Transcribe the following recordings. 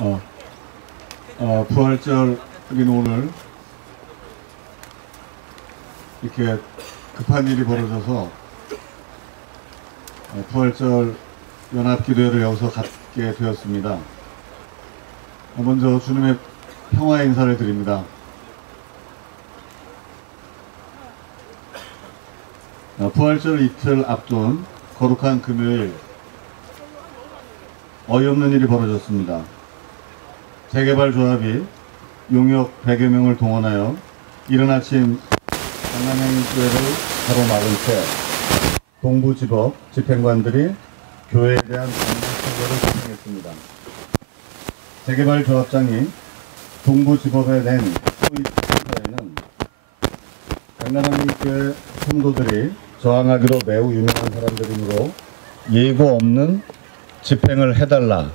어, 부활절인 오늘 이렇게 급한 일이 벌어져서 부활절 연합기도회를 여기서 갖게 되었습니다. 먼저 주님의 평화의 인사를 드립니다. 부활절 이틀 앞둔 거룩한 금요일, 어이없는 일이 벌어졌습니다. 재개발조합이 용역 100여 명을 동원하여 이른 아침 강남행인교회를 가로막은 채 동부지법 집행관들이 교회에 대한 강제처벌을 진행했습니다. 재개발조합장이 동부지법에 낸 소위에는 강남행인교회 성도들이 저항하기로 매우 유명한 사람들이므로 예고 없는 집행을 해달라는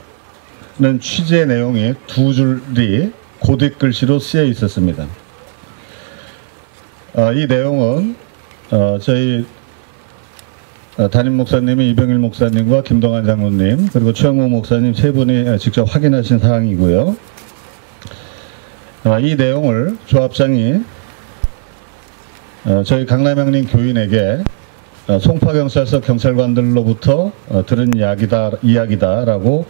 취지의 내용이 두 줄이 고딕글씨로 쓰여 있었습니다. 이 내용은 저희 담임 목사님이 이병일 목사님과 김동환 장로님 그리고 최영목 목사님 세 분이 직접 확인하신 사항이고요. 이 내용을 조합장이 저희 강남향림 교인에게 송파경찰서 경찰관들로부터 들은 이야기다라고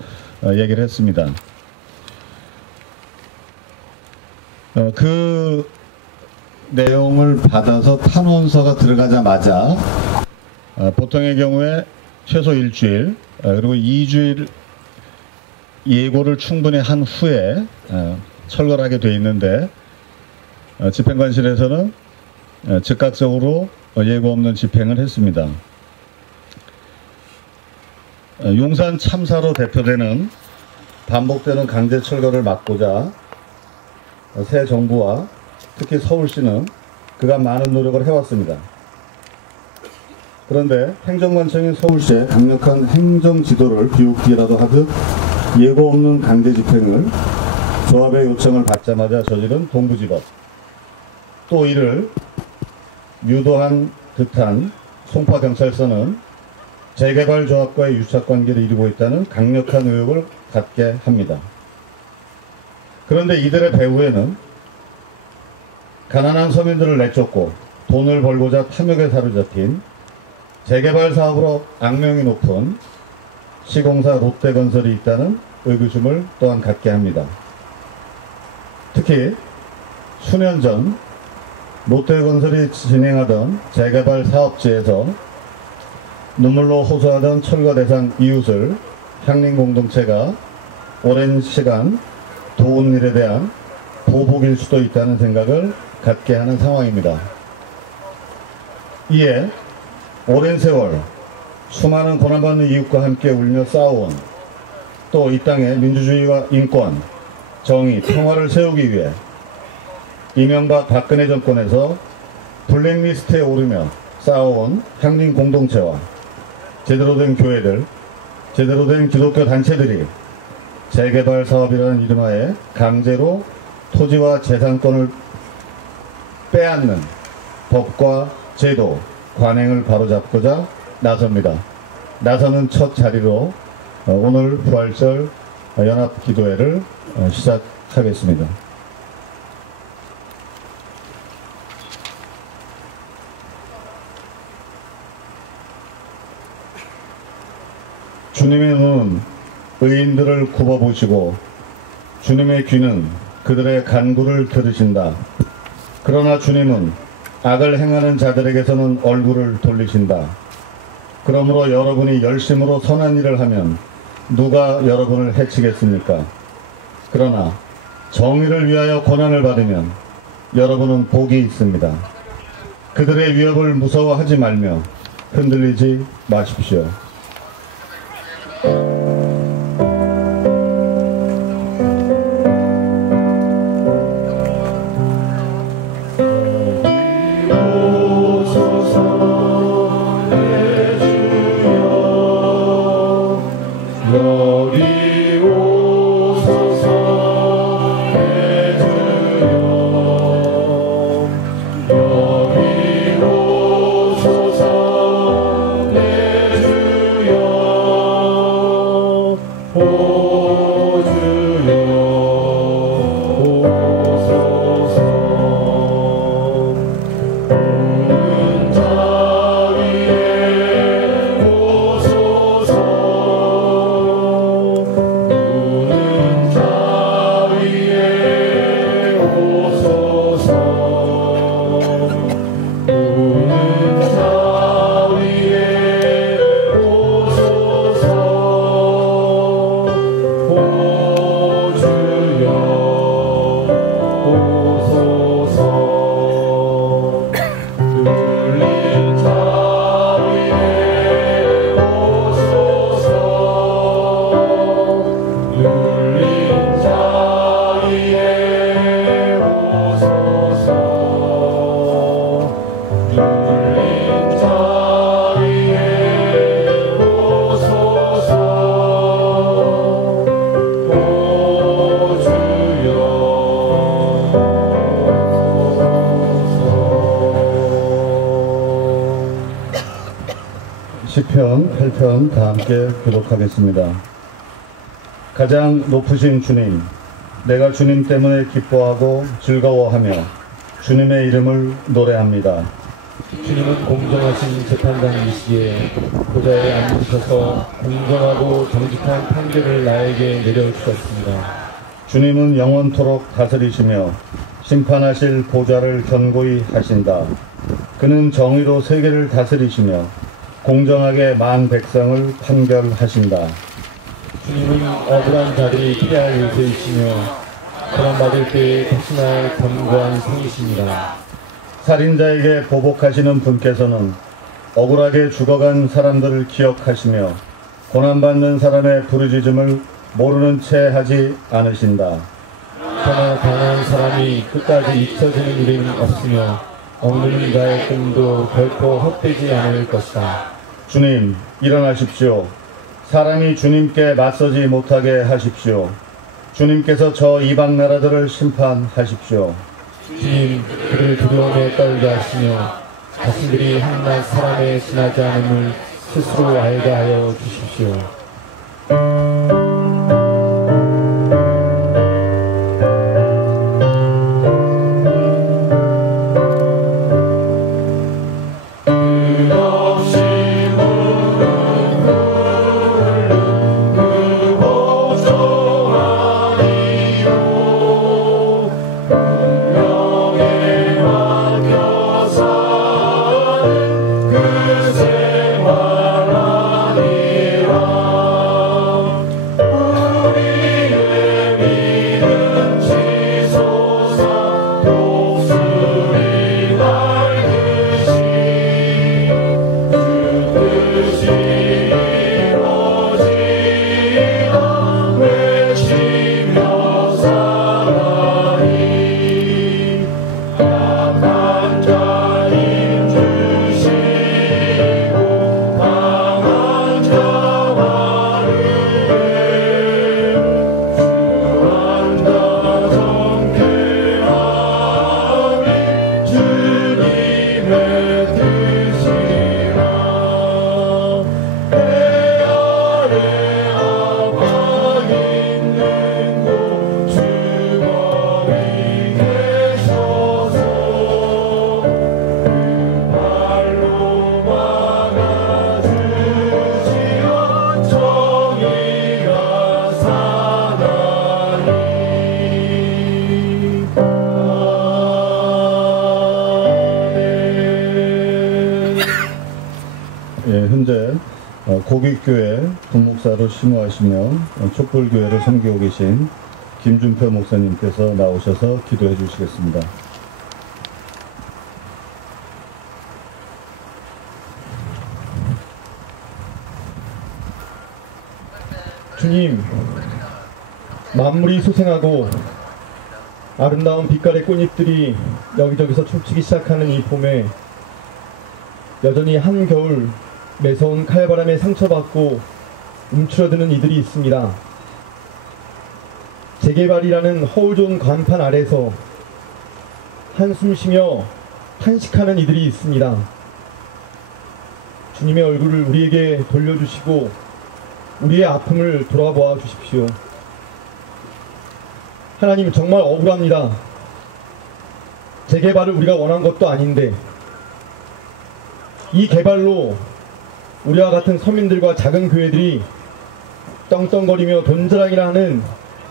얘기를 했습니다. 그 내용을 받아서 탄원서가 들어가자마자 보통의 경우에 최소 일주일 그리고 2주일 예고를 충분히 한 후에 철거하게 돼 있는데 집행관실에서는 즉각적으로 예고 없는 집행을 했습니다. 용산 참사로 대표되는 반복되는 강제 철거를 막고자 새 정부와 특히 서울시는 그간 많은 노력을 해왔습니다. 그런데 행정관청인 서울시의 강력한 행정지도를 비웃기라도 하듯 예고 없는 강제 집행을 조합의 요청을 받자마자 저지른 동부지법, 또 이를 유도한 듯한 송파경찰서는 재개발조합과의 유착관계를 이루고 있다는 강력한 의혹을 갖게 합니다. 그런데 이들의 배후에는 가난한 서민들을 내쫓고 돈을 벌고자 탐욕에 사로잡힌 재개발 사업으로 악명이 높은 시공사 롯데건설이 있다는 의구심을 또한 갖게 합니다. 특히 수년 전 롯데건설이 진행하던 재개발 사업지에서 눈물로 호소하던 철거 대상 이웃을 향림공동체가 오랜 시간 도운 일에 대한 보복일 수도 있다는 생각을 갖게 하는 상황입니다. 이에 오랜 세월 수많은 고난받는 이웃과 함께 울며 싸워온, 또 이 땅에 민주주의와 인권, 정의, 평화를 세우기 위해 이명박 박근혜 정권에서 블랙리스트에 오르며 싸워온 향림 공동체와 제대로 된 교회들, 제대로 된 기독교 단체들이 재개발 사업이라는 이름하에 강제로 토지와 재산권을 빼앗는 법과 제도, 관행을 바로잡고자 나섭니다. 나서는 첫 자리로 오늘 부활절 연합기도회를 시작하겠습니다. 주님의 눈은 의인들을 굽어보시고 주님의 귀는 그들의 간구를 들으신다. 그러나 주님은 악을 행하는 자들에게서는 얼굴을 돌리신다. 그러므로 여러분이 열심으로 선한 일을 하면 누가 여러분을 해치겠습니까? 그러나 정의를 위하여 고난을 받으면 여러분은 복이 있습니다. 그들의 위협을 무서워하지 말며 흔들리지 마십시오. 보주여 시편 8편 다 함께 교독하겠습니다. 가장 높으신 주님, 내가 주님 때문에 기뻐하고 즐거워하며 주님의 이름을 노래합니다. 주님은 공정하신 재판장이시기에 보좌에 앉으셔서 공정하고 정직한 판결을 나에게 내려주셨습니다. 주님은 영원토록 다스리시며 심판하실 보좌를 견고히 하신다. 그는 정의로 세계를 다스리시며 공정하게 만 백성을 판결하신다. 주님은 억울한 자들이 피할 요새이시며 고난받을 때에 대신할 견고한 성이십니다. 살인자에게 보복하시는 분께서는 억울하게 죽어간 사람들을 기억하시며 고난받는 사람의 부르짖음을 모르는 채 하지 않으신다. 그러나 당한 사람이 끝까지 잊혀지는 일은 없으며 억누른 자의 꿈도 결코 헛되지 않을 것이다. 주님, 일어나십시오. 사람이 주님께 맞서지 못하게 하십시오. 주님께서 저 이방 나라들을 심판하십시오. 주님, 그들 두려움에 떨게 하시며 자신들이 한낱 사람에 지나지 않음을 스스로 알게 하여 주십시오. 현재 고깃교회 분목사로 심호하시며 촛불교회를 섬기고 계신 김준표 목사님께서 나오셔서 기도해 주시겠습니다. 주님, 만물이 소생하고 아름다운 빛깔의 꽃잎들이 여기저기서 춤추기 시작하는 이 봄에 여전히 한겨울 매서운 칼바람에 상처받고 움츠러드는 이들이 있습니다. 재개발이라는 허울 좋은 간판 아래서 한숨 쉬며 탄식하는 이들이 있습니다. 주님의 얼굴을 우리에게 돌려주시고 우리의 아픔을 돌아보아 주십시오. 하나님, 정말 억울합니다. 재개발을 우리가 원한 것도 아닌데 이 개발로 우리와 같은 서민들과 작은 교회들이 떵떵거리며 돈자랑이나 하는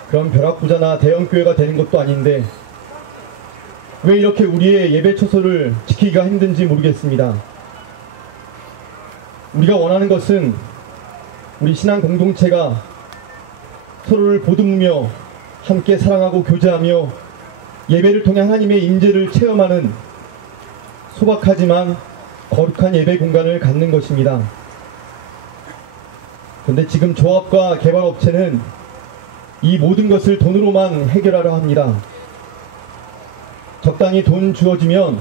그런 벼락부자나 대형교회가 되는 것도 아닌데 왜 이렇게 우리의 예배 처소를 지키기가 힘든지 모르겠습니다. 우리가 원하는 것은 우리 신앙 공동체가 서로를 보듬으며 함께 사랑하고 교제하며 예배를 통해 하나님의 임재를 체험하는 소박하지만 거룩한 예배 공간을 갖는 것입니다. 그런데 지금 조합과 개발업체는 이 모든 것을 돈으로만 해결하려 합니다. 적당히 돈 주어지면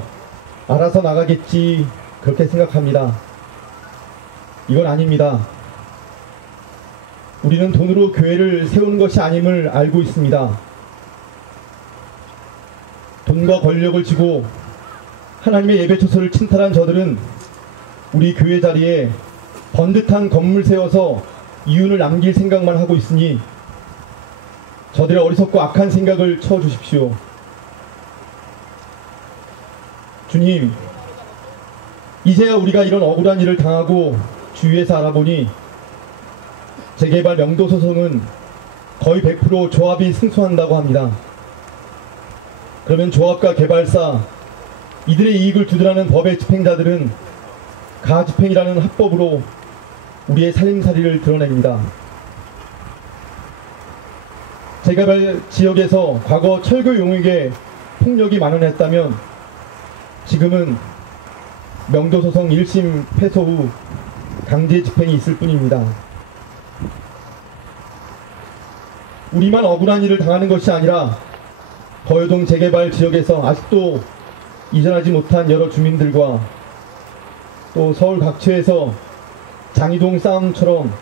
알아서 나가겠지, 그렇게 생각합니다. 이건 아닙니다. 우리는 돈으로 교회를 세우는 것이 아님을 알고 있습니다. 돈과 권력을 쥐고 하나님의 예배 처소를 침탈한 저들은 우리 교회 자리에 번듯한 건물 세워서 이윤을 남길 생각만 하고 있으니 저들의 어리석고 악한 생각을 쳐주십시오. 주님, 이제야 우리가 이런 억울한 일을 당하고 주위에서 알아보니 재개발 명도 소송은 거의 100% 조합이 승소한다고 합니다. 그러면 조합과 개발사, 이들의 이익을 두드라는 법의 집행자들은 가집행이라는 합법으로 우리의 살림살이를 드러냅니다. 재개발 지역에서 과거 철거 용역에 폭력이 만연했다면 지금은 명도소송 1심 패소 후 강제 집행이 있을 뿐입니다. 우리만 억울한 일을 당하는 것이 아니라 거여동 재개발 지역에서 아직도 이전하지 못한 여러 주민들과 또 서울 각처에서 장이동 싸움처럼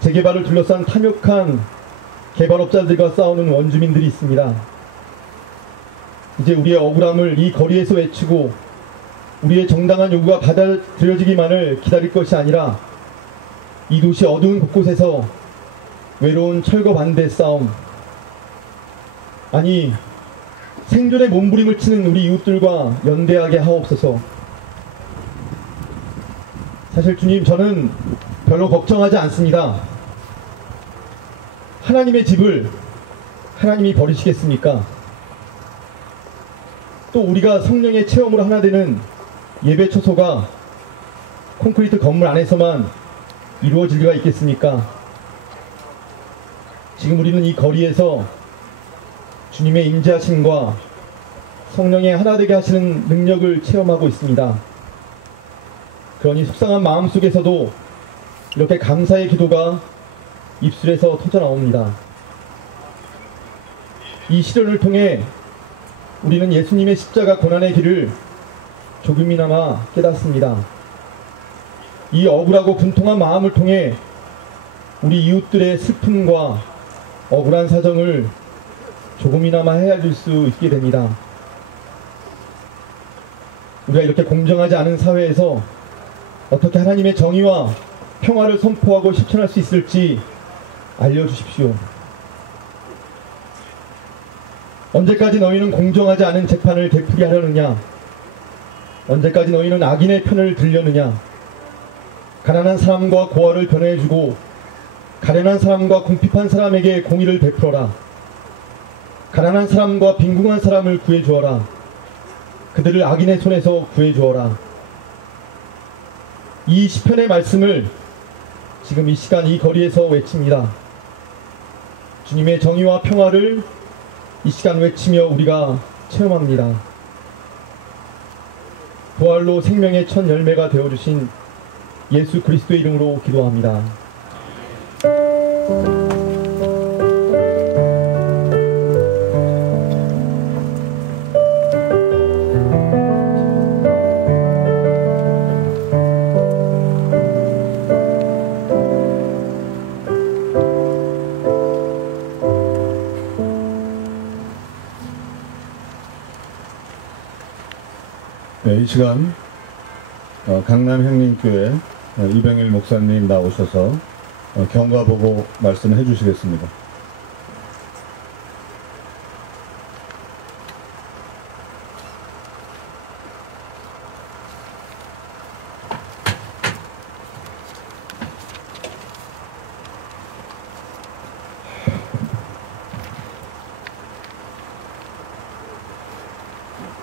재개발을 둘러싼 탐욕한 개발업자들과 싸우는 원주민들이 있습니다. 이제 우리의 억울함을 이 거리에서 외치고 우리의 정당한 요구가 받아들여지기만을 기다릴 것이 아니라 이 도시 어두운 곳곳에서 외로운 철거 반대 싸움, 아니 생존의 몸부림을 치는 우리 이웃들과 연대하게 하옵소서. 사실 주님, 저는 별로 걱정하지 않습니다. 하나님의 집을 하나님이 버리시겠습니까? 또 우리가 성령의 체험으로 하나 되는 예배 초소가 콘크리트 건물 안에서만 이루어질 리가 있겠습니까? 지금 우리는 이 거리에서 주님의 임재하심과 성령의 하나 되게 하시는 능력을 체험하고 있습니다. 그러니 속상한 마음 속에서도 이렇게 감사의 기도가 입술에서 터져나옵니다. 이 시련을 통해 우리는 예수님의 십자가 고난의 길을 조금이나마 깨닫습니다. 이 억울하고 분통한 마음을 통해 우리 이웃들의 슬픔과 억울한 사정을 조금이나마 헤아릴 수 있게 됩니다. 우리가 이렇게 공정하지 않은 사회에서 어떻게 하나님의 정의와 평화를 선포하고 실천할 수 있을지 알려주십시오. 언제까지 너희는 공정하지 않은 재판을 되풀이하려느냐? 언제까지 너희는 악인의 편을 들려느냐? 가난한 사람과 고아를 변호해주고 가련한 사람과 궁핍한 사람에게 공의를 베풀어라. 가난한 사람과 빈궁한 사람을 구해주어라. 그들을 악인의 손에서 구해주어라. 이 시편의 말씀을 지금 이 시간 이 거리에서 외칩니다. 주님의 정의와 평화를 이 시간 외치며 우리가 체험합니다. 부활로 생명의 첫 열매가 되어주신 예수 그리스도의 이름으로 기도합니다. 네, 이 시간 강남 형님교회 이병일 목사님 나오셔서 경과 보고 말씀해 주시겠습니다.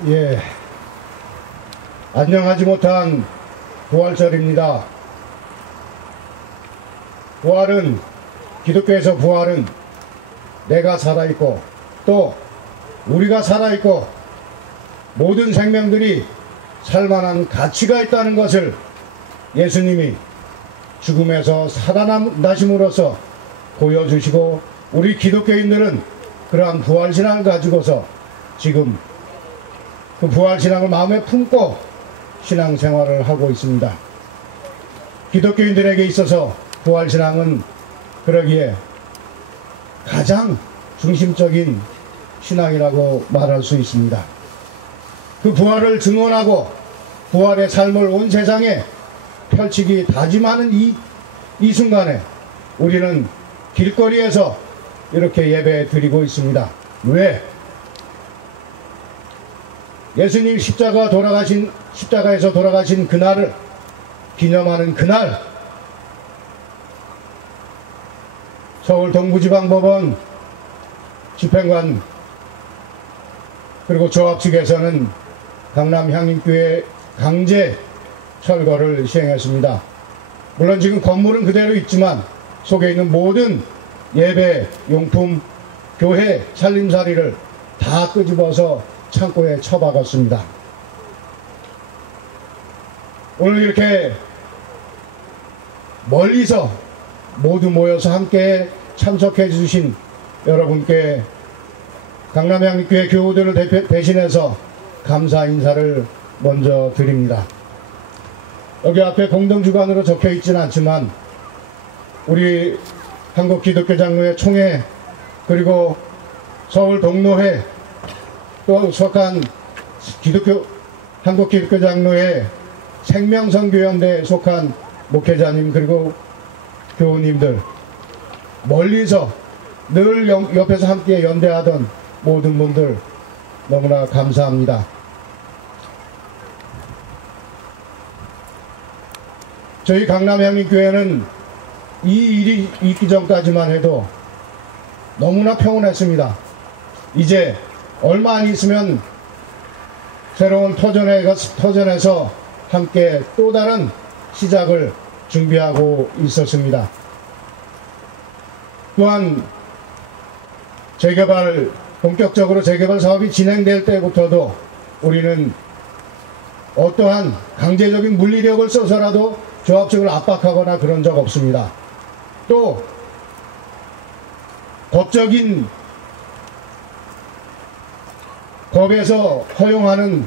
예, 안녕하지 못한 부활절입니다. 부활은, 기독교에서 부활은 내가 살아있고 또 우리가 살아있고 모든 생명들이 살만한 가치가 있다는 것을 예수님이 죽음에서 살아나심으로써 보여주시고, 우리 기독교인들은 그러한 부활신앙을 가지고서 지금 그 부활신앙을 마음에 품고 신앙생활을 하고 있습니다. 기독교인들에게 있어서 부활신앙은 그러기에 가장 중심적인 신앙이라고 말할 수 있습니다. 그 부활을 증언하고 부활의 삶을 온 세상에 펼치기 다짐하는 이 순간에 우리는 길거리에서 이렇게 예배 드리고 있습니다. 왜? 예수님 십자가에서 돌아가신 그날을 기념하는 그날, 서울 동부지방법원 집행관 그리고 조합 측에서는 강남 향림교회 강제 철거를 시행했습니다. 물론 지금 건물은 그대로 있지만 속에 있는 모든 예배 용품, 교회 살림살이를 다 끄집어서 창고에 처박았습니다. 오늘 이렇게 멀리서 모두 모여서 함께 참석해 주신 여러분께 강남향림교회 교우들을 대신해서 감사 인사를 먼저 드립니다. 여기 앞에 공동주관으로 적혀 있지는 않지만 우리 한국기독교장로회 총회 그리고 서울 동로회 또 속한 한국기독교장로회 생명선교연대에 속한 목회자님 그리고 교우님들, 멀리서 늘 옆에서 함께 연대하던 모든 분들 너무나 감사합니다. 저희 강남향림교회는 이 일이 있기 전까지만 해도 너무나 평온했습니다. 이제 얼마 안 있으면 새로운 터전에서 함께 또 다른 시작을 준비하고 있었습니다. 또한 본격적으로 재개발 사업이 진행될 때부터도 우리는 어떠한 강제적인 물리력을 써서라도 조합 측을 압박하거나 그런 적 없습니다. 또 법에서 허용하는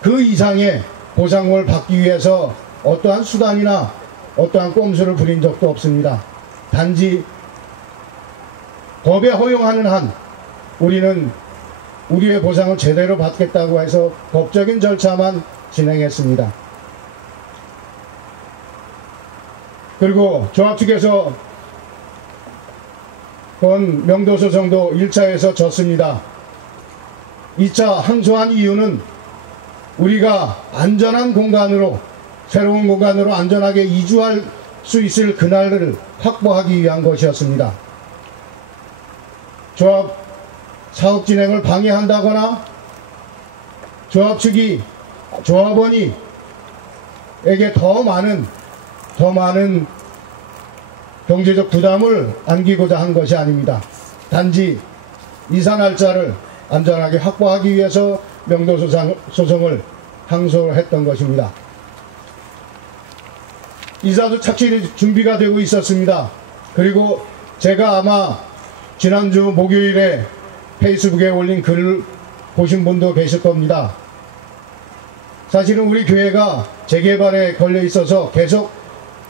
그 이상의 보상을 받기 위해서 어떠한 수단이나 어떠한 꼼수를 부린 적도 없습니다. 단지 법에 허용하는 한 우리는 우리의 보상을 제대로 받겠다고 해서 법적인 절차만 진행했습니다. 그리고 조합 측에서 건 명도소송도 1차에서 졌습니다. 2차 항소한 이유는 우리가 안전한 공간으로, 새로운 공간으로 안전하게 이주할 수 있을 그날을 확보하기 위한 것이었습니다. 조합 사업 진행을 방해한다거나 조합원이 에게 더 많은 경제적 부담을 안기고자 한 것이 아닙니다. 단지 이사 날짜를 안전하게 확보하기 위해서 명도소송을 항소했던 것입니다. 이사도 착실히 준비가 되고 있었습니다. 그리고 제가 아마 지난주 목요일에 페이스북에 올린 글을 보신 분도 계실 겁니다. 사실은 우리 교회가 재개발에 걸려 있어서 계속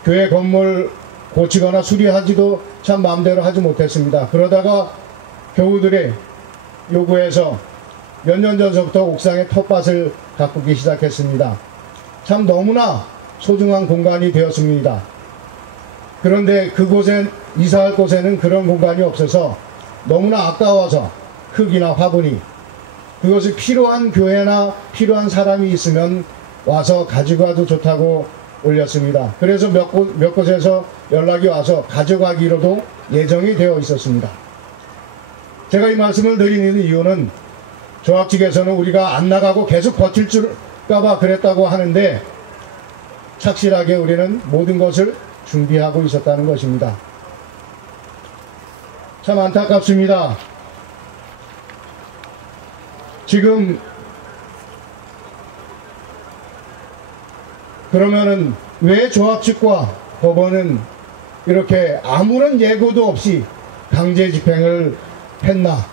교회 건물 고치거나 수리하지도 참 마음대로 하지 못했습니다. 그러다가 교우들의 요구에서 몇 년 전서부터 옥상에 텃밭을 가꾸기 시작했습니다. 참 너무나 소중한 공간이 되었습니다. 그런데 그곳에 이사할 곳에는 그런 공간이 없어서 너무나 아까워서 흙이나 화분이 그것이 필요한 교회나 필요한 사람이 있으면 와서 가져가도 좋다고 올렸습니다. 그래서 몇 곳에서 연락이 와서 가져가기로도 예정이 되어 있었습니다. 제가 이 말씀을 드리는 이유는 조합 측에서는 우리가 안 나가고 계속 버틸 줄까봐 그랬다고 하는데 착실하게 우리는 모든 것을 준비하고 있었다는 것입니다. 참 안타깝습니다. 지금 그러면은 왜 조합 측과 법원은 이렇게 아무런 예고도 없이 강제 집행을 했나?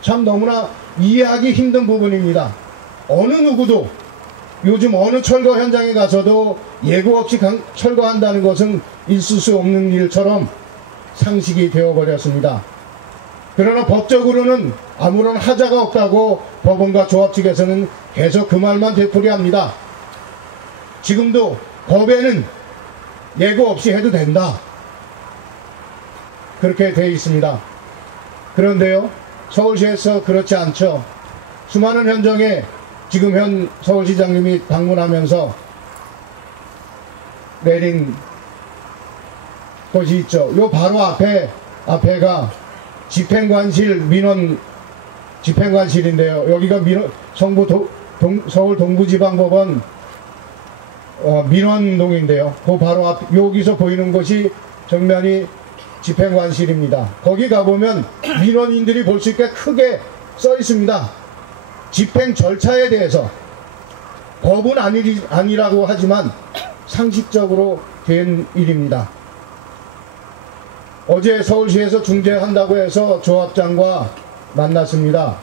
참 너무나 이해하기 힘든 부분입니다. 어느 누구도 요즘 어느 철거 현장에 가서도 예고 없이 철거한다는 것은 있을 수 없는 일처럼 상식이 되어버렸습니다. 그러나 법적으로는 아무런 하자가 없다고 법원과 조합 측에서는 계속 그 말만 되풀이합니다. 지금도 법에는 예고 없이 해도 된다. 그렇게 되어 있습니다. 그런데요, 서울시에서 그렇지 않죠. 수많은 현장에 지금 현 서울시장님이 방문하면서 내린 것이 있죠. 요 바로 앞에가 집행관실 민원 집행관실인데요. 여기가 서울 동부지방법원 민원동인데요. 그 바로 앞 여기서 보이는 것이 정면이 집행관실입니다. 거기 가보면 민원인들이 볼 수 있게 크게 써 있습니다. 집행 절차에 대해서 법은 아니라고 하지만 상식적으로 된 일입니다. 어제 서울시에서 중재한다고 해서 조합과 만났습니다.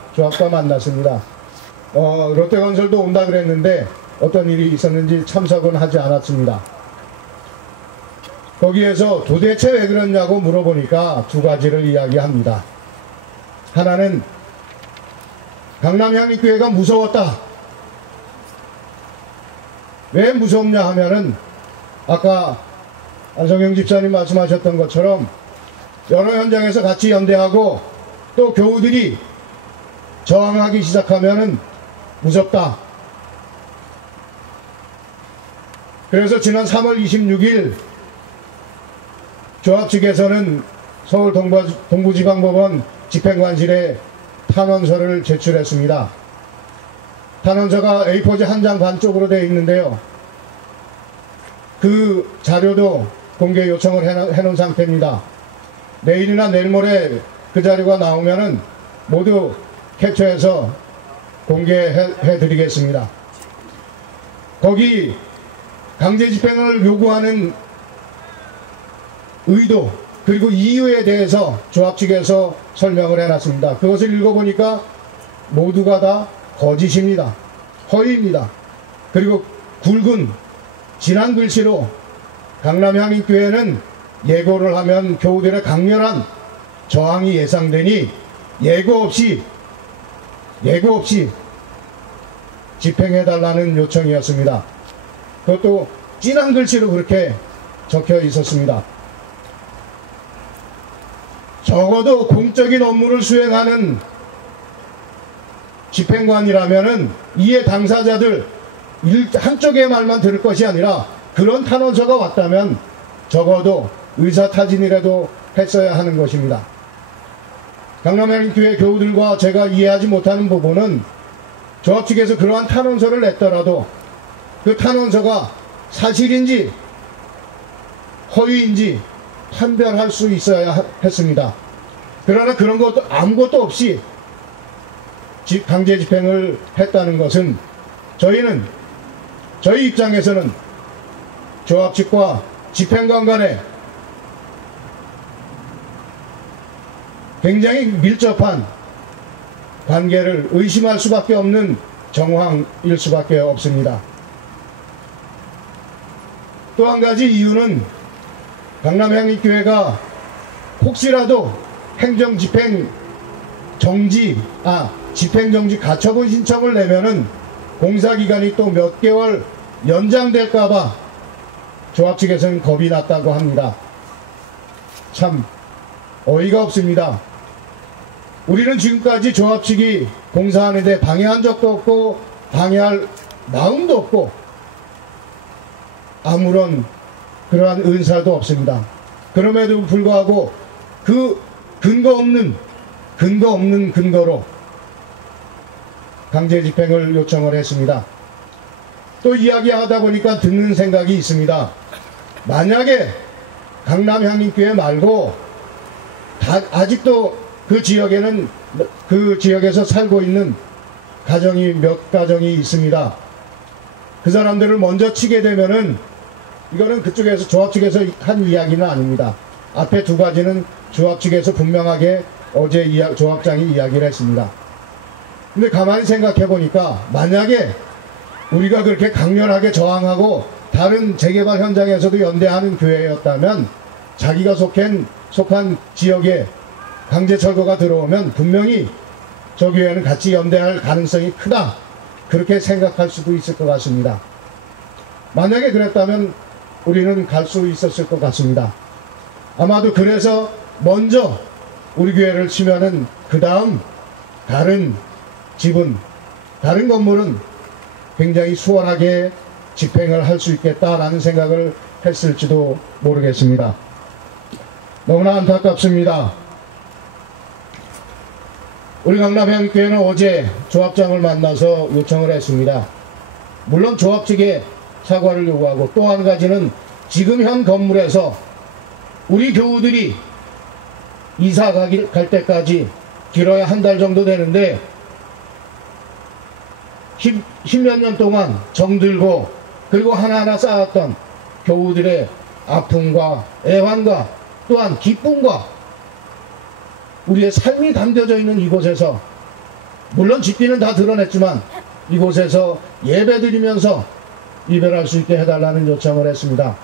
롯데건설도 온다 그랬는데 어떤 일이 있었는지 참석은 하지 않았습니다. 거기에서 도대체 왜 그러냐고 물어보니까 두 가지를 이야기합니다. 하나는 강남향립교회가 무서웠다. 왜 무섭냐 하면은 아까 안성영 집사님 말씀하셨던 것처럼 여러 현장에서 같이 연대하고 또 교우들이 저항하기 시작하면은 무섭다. 그래서 지난 3월 26일 조합 측에서는 서울 동부지방법원 집행관실에 탄원서를 제출했습니다. 탄원서가 A4지 한 장 반 쪽으로 되어 있는데요. 그 자료도 공개 요청을 해놓은 상태입니다. 내일이나 내일 모레 그 자료가 나오면은 모두 캡처해서 공개해 드리겠습니다. 거기 강제 집행을 요구하는 의도 그리고 이유에 대해서 조합 측에서 설명을 해놨습니다. 그것을 읽어보니까 모두가 다 거짓입니다. 허위입니다. 그리고 굵은 진한 글씨로 강남향립교회는 예고를 하면 교우들의 강렬한 저항이 예상되니 예고 없이 집행해달라는 요청이었습니다. 그것도 진한 글씨로 그렇게 적혀 있었습니다. 적어도 공적인 업무를 수행하는 집행관이라면은 이에 당사자들 한쪽의 말만 들을 것이 아니라 그런 탄원서가 왔다면 적어도 의사타진이라도 했어야 하는 것입니다. 강남향립교회 교우들과 제가 이해하지 못하는 부분은 조합 측에서 그러한 탄원서를 냈더라도 그 탄원서가 사실인지 허위인지 판별할 수 있어야 했습니다. 그러나 그런 것도 아무것도 없이 강제 집행을 했다는 것은 저희 입장에서는 조합 측과 집행관 간에 굉장히 밀접한 관계를 의심할 수밖에 없는 정황일 수밖에 없습니다. 또 한 가지 이유는 강남향립교회가 혹시라도 집행정지 가처분 신청을 내면은 공사기간이 또 몇 개월 연장될까봐 조합 측에서는 겁이 났다고 합니다. 참 어이가 없습니다. 우리는 지금까지 조합 측이 공사하는데 방해한 적도 없고 방해할 마음도 없고 아무런 그러한 은사도 없습니다. 그럼에도 불구하고 그 근거 없는 근거로 강제 집행을 요청을 했습니다. 또 이야기하다 보니까 듣는 생각이 있습니다. 만약에 강남향립교회 말고 아직도 그 지역에서 살고 있는 가정이 몇 가정이 있습니다. 그 사람들을 먼저 치게 되면은 이거는 그쪽에서 조합 측에서 한 이야기는 아닙니다. 앞에 두 가지는 조합 측에서 분명하게 어제 조합장이 이야기를 했습니다. 근데 가만히 생각해 보니까 만약에 우리가 그렇게 강렬하게 저항하고 다른 재개발 현장에서도 연대하는 교회였다면 자기가 속한 지역에 강제 철거가 들어오면 분명히 저 교회는 같이 연대할 가능성이 크다. 그렇게 생각할 수도 있을 것 같습니다. 만약에 그랬다면 우리는 갈 수 있었을 것 같습니다. 아마도 그래서 먼저 우리 교회를 치면은 그 다음 다른 집은, 다른 건물은 굉장히 수월하게 집행을 할 수 있겠다라는 생각을 했을지도 모르겠습니다. 너무나 안타깝습니다. 우리 강남향교회는 어제 조합장을 만나서 요청을 했습니다. 물론 조합 측에 사과를 요구하고, 또 한 가지는 지금 현 건물에서 우리 교우들이 이사 갈 때까지 길어야 한 달 정도 되는데 10몇 년 동안 정들고 그리고 하나하나 쌓았던 교우들의 아픔과 애환과 또한 기쁨과 우리의 삶이 담겨져 있는 이곳에서, 물론 집비는 다 드러냈지만 이곳에서 예배드리면서 이별할 수 있게 해달라는 요청을 했습니다.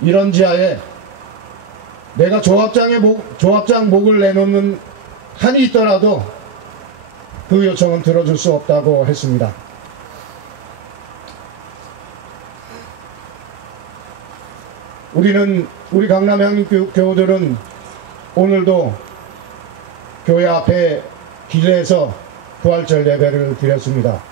이런 지하에 내가 조합장 목을 내놓는 한이 있더라도 그 요청은 들어줄 수 없다고 했습니다. 우리 강남향교우들은 오늘도 교회 앞에 길에서 부활절 예배를 드렸습니다.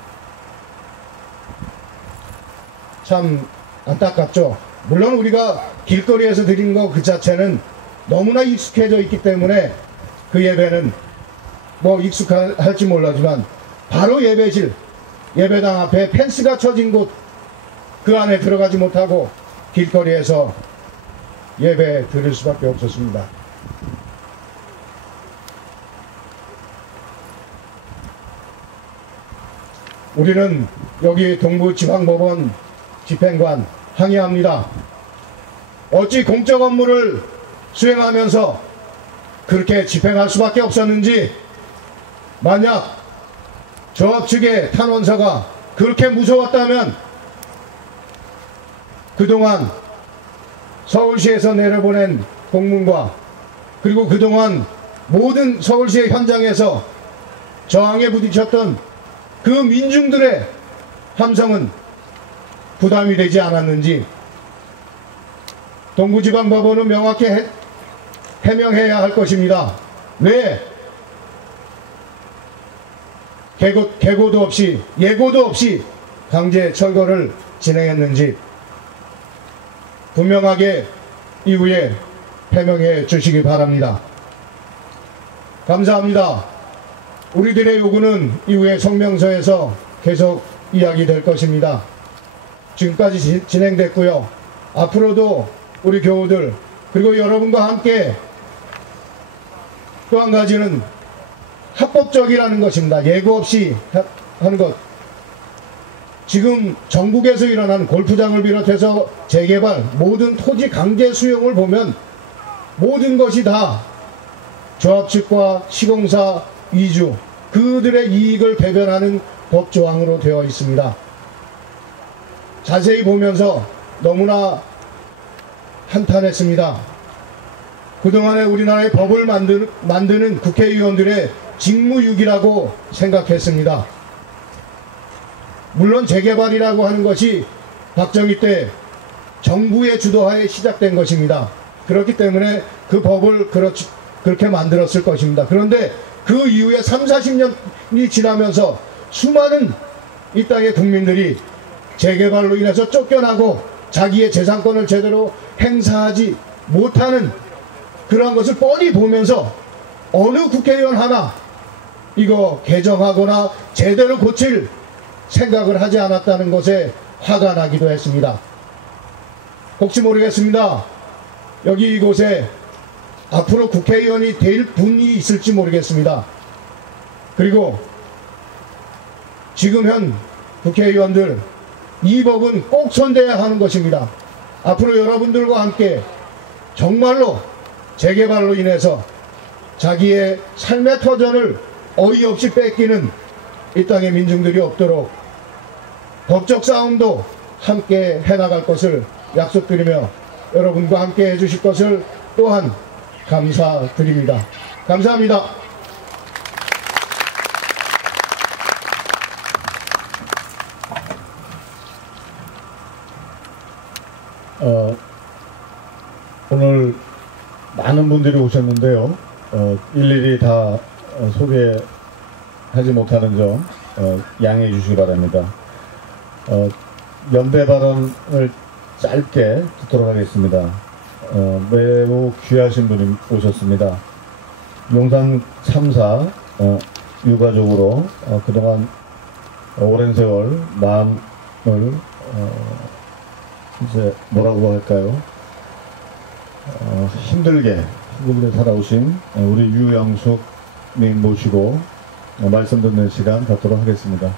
참 안타깝죠. 물론 우리가 길거리에서 드린 거 그 자체는 너무나 익숙해져 있기 때문에 그 예배는 뭐 익숙할지 몰라지만, 바로 예배실, 예배당 앞에 펜스가 쳐진 곳, 그 안에 들어가지 못하고 길거리에서 예배 드릴 수밖에 없었습니다. 우리는 여기 동부지방법원 집행관 항의합니다. 어찌 공적 업무를 수행하면서 그렇게 집행할 수밖에 없었는지, 만약 조합 측의 탄원서가 그렇게 무서웠다면 그동안 서울시에서 내려보낸 공문과 그리고 그동안 모든 서울시의 현장에서 저항에 부딪혔던 그 민중들의 함성은 부담이 되지 않았는지 동부지방법원은 명확히 해명해야 할 것입니다. 왜 계고도 없이 예고도 없이 강제 철거를 진행했는지 분명하게 이후에 해명해 주시기 바랍니다. 감사합니다. 우리들의 요구는 이후에 성명서에서 계속 이야기될 것입니다. 지금까지 진행됐고요. 앞으로도 우리 교우들 그리고 여러분과 함께 또 한 가지는 합법적이라는 것입니다. 예고 없이 하는 것. 지금 전국에서 일어나는 골프장을 비롯해서 재개발, 모든 토지 강제 수용을 보면 모든 것이 다 조합 측과 시공사 위주, 그들의 이익을 배변하는 법조항으로 되어 있습니다. 자세히 보면서 너무나 한탄했습니다. 그동안에 우리나라의 법을 만드는 국회의원들의 직무유기라고 생각했습니다. 물론 재개발이라고 하는 것이 박정희 때 정부의 주도하에 시작된 것입니다. 그렇기 때문에 그 법을 그렇게 만들었을 것입니다. 그런데 그 이후에 30-40년이 지나면서 수많은 이 땅의 국민들이 재개발로 인해서 쫓겨나고 자기의 재산권을 제대로 행사하지 못하는 그러한 것을 뻔히 보면서 어느 국회의원 하나 이거 개정하거나 제대로 고칠 생각을 하지 않았다는 것에 화가 나기도 했습니다. 혹시 모르겠습니다. 여기 이곳에 앞으로 국회의원이 될 분이 있을지 모르겠습니다. 그리고 지금 현 국회의원들, 이 법은 꼭 손대야 하는 것입니다. 앞으로 여러분들과 함께 정말로 재개발로 인해서 자기의 삶의 터전을 어이없이 뺏기는 이 땅의 민중들이 없도록 법적 싸움도 함께 해나갈 것을 약속드리며 여러분과 함께 해주실 것을 또한 감사드립니다. 감사합니다. 오늘 많은 분들이 오셨는데요. 일일이 다 소개하지 못하는 점 양해해 주시기 바랍니다. 연대 발언을 짧게 듣도록 하겠습니다. 매우 귀하신 분이 오셨습니다. 용산 참사 유가족으로 그동안 오랜 세월 마음을 이제 뭐라고 할까요? 힘들게 살아오신 우리 유영숙님 모시고 말씀 듣는 시간 갖도록 하겠습니다.